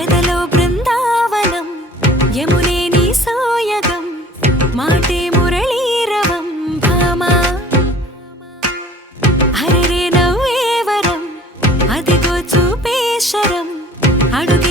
ఎదలో బృందావనం యమునే నీ సోయగం మాటే మురళీరవం భామా హరరే నవ్వేవరం అదిగో చూపేశరం అడుగే